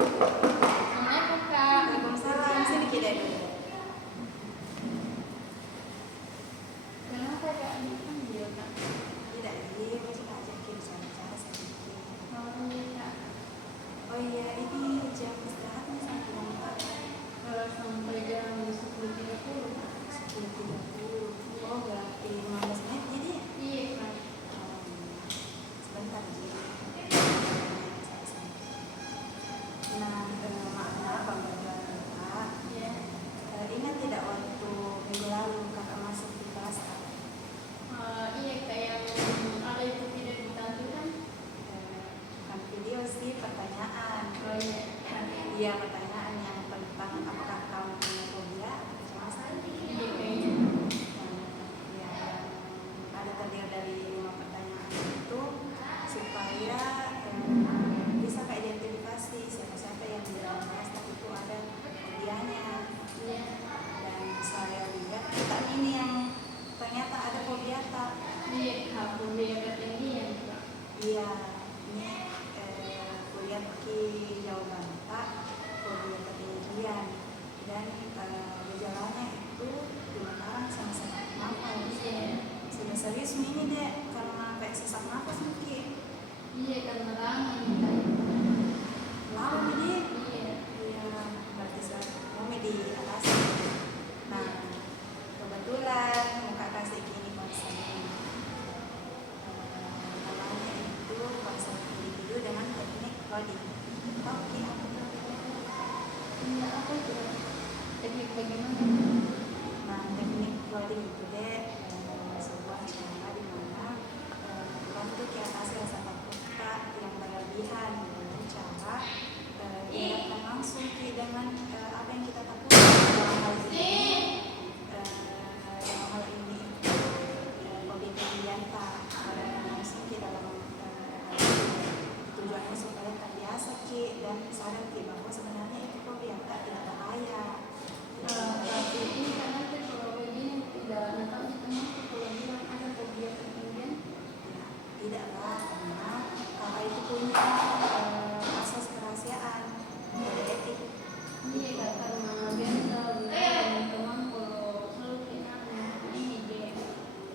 Assalamualaikum Kak. Waalaikumsalam. Sini kita dulu. Kenapa Kak dipanggil Kak? Tidak ini coba ajakin bicara sedikit. Oh iya Kak. Oh iya, ini jam istirahatnya sampai jam berapa? Sampai jam 10.30. 10.30. Oh berarti 15 menit jadi ya? Iya Kak. Sebentar aja. Nah, maaf Mbak Kak. Iya. Ingat tidak waktu minggu lalu kakak masuk di kelas A? Iya Kak, yang ada itu tidak ditampilkan. Bukan video sih, pertanyaan. Oh iya. Iya, pertanyaan yang tentang apakah kamu punya fobia kecemasan? Iya kayaknya. Ya, ada terdiri dari 5 pertanyaan itu supaya bisa keidentifikasi siapa-siapa yang di dalam kelas tapi itu ada fobianya. Iya. Dan saya lihat kita ini yang ternyata ada fobia tak? Iya Kak, budaya ketinggian Kak. Iya, ini kuliah di Jawa Barat, fobia ketinggian dan gejalanya itu dilarang sama sesak nafas. Iya. Sudah serius ini dek karena kayak sesak nafas mungkin. Iya karena lama Kak. Lama jadi. Iya. Iya, berarti mau di atas. Nah, kebetulan muka kasih gini konsennya. Namanya itu konsen individu dengan teknik coding. Tahu ki apa itu? Enggak apa itu? Jadi bagaimana? Nah, teknik coding itu deh sebuah cara di mana untuk atasi rasa takut kita yang berlebihan dengan cara tindakan langsung dengan apa yang kita takutkan dalam hal ini. Dalam hal ini fobia ketinggian tak langsung kita dalam tujuannya supaya terbiasa ki dan sadar ki bahwa sebenarnya itu fobia tidak bahaya. Tapi ini karena kalau begini tidak tahu kita kalau bilang ada fobia ketinggian. Tidaklah, karena kakak itu punya asas kerahasiaan kode etik. Iya Kak, karena biasa teman-teman kalau selalu kena ini dia.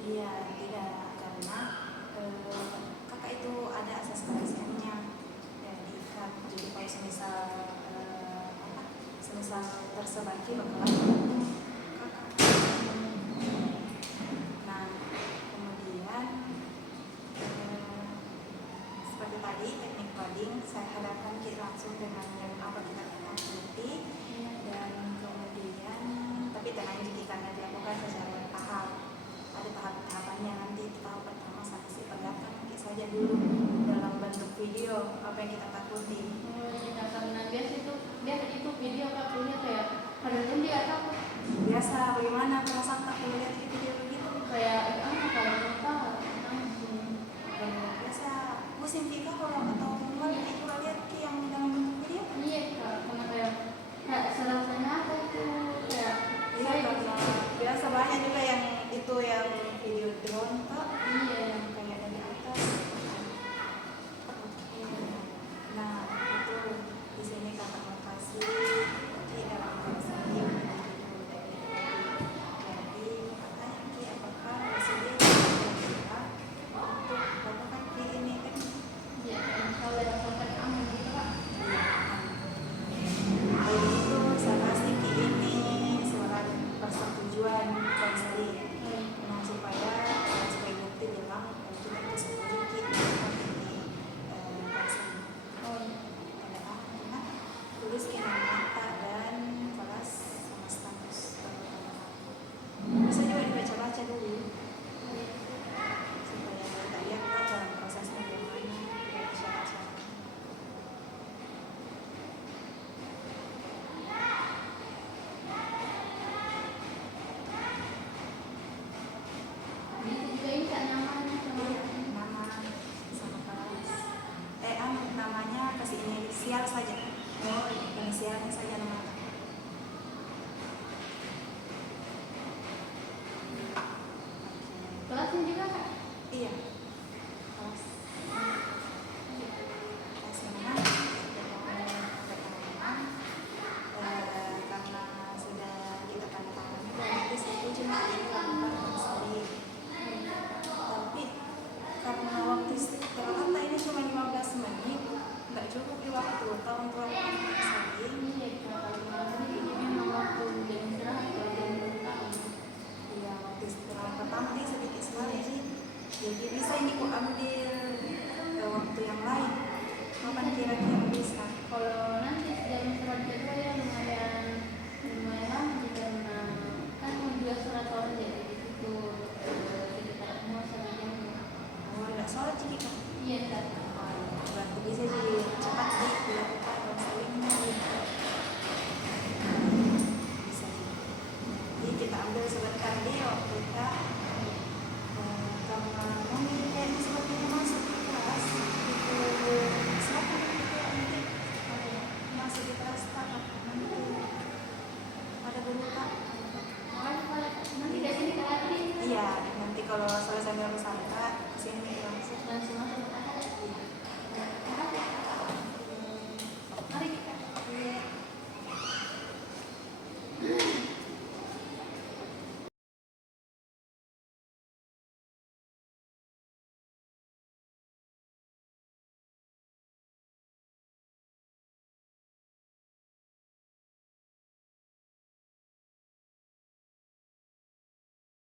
Iya, tidak, karena kakak itu ada asas kerahasiaannya ya diikat. Jadi kalau semisal semisal tersebaki bakalan kakak. Nah, kemudian seperti tadi teknik coding saya hadapkan langsung dengan yang apa kita takuti dan kemudian tapi tenang jika karena dilakukan secara bertahap, ada tahap-tahapannya. Nanti tahap pertama sampai si perlihatkan mungkin saja dulu dalam bentuk video apa yang kita takuti. Iya, karena biasa itu video Kak punya kayak kadang dia takut Biasa bagaimana perasaan tak melihat video begitu? kayak kalau tahu langsung. Biasa pusing kita kalau ketawa keluar itu lihat ki yang dalam bentuk video. Iya Kak, karena kayak serasanya apa itu kayak Iya, karena biasa banyak juga yang itu yang video drone tak? iya Yang kayak dari atas. Nah, itu di sini kakak mau kasih di dalam kelas ini individu teknik coding. Jadi katanya ki apakah presiden kira untuk melakukan ki ini kan? iya kalau yang sampai aman gitu Kak. Jadi itu saya kasih ki ini surat persetujuan konseling. Nah, supaya sebagai bukti bilang kita itu setuju ki ini konseling. Oh iya. Karena tulis nama dan kelas sama status bisa juga dibaca-baca dulu supaya kita lihat dalam prosesnya bagaimana dan syarat-syarat. Bisa juga ini Kak nyaman sama Nama sama kelas namanya kasih inisial saja. Oh, inisialnya saja nama. kelasnya juga Kak. Iya. Kelas. Kelas mana? waktu tahun tua sering. Iya, kalau hari ini memang waktu jam istirahat kalau jam bertahun. Ya, waktu istirahat pertama dia sedikit sekali sih. Jadi bisa ini kok ambil waktu yang lain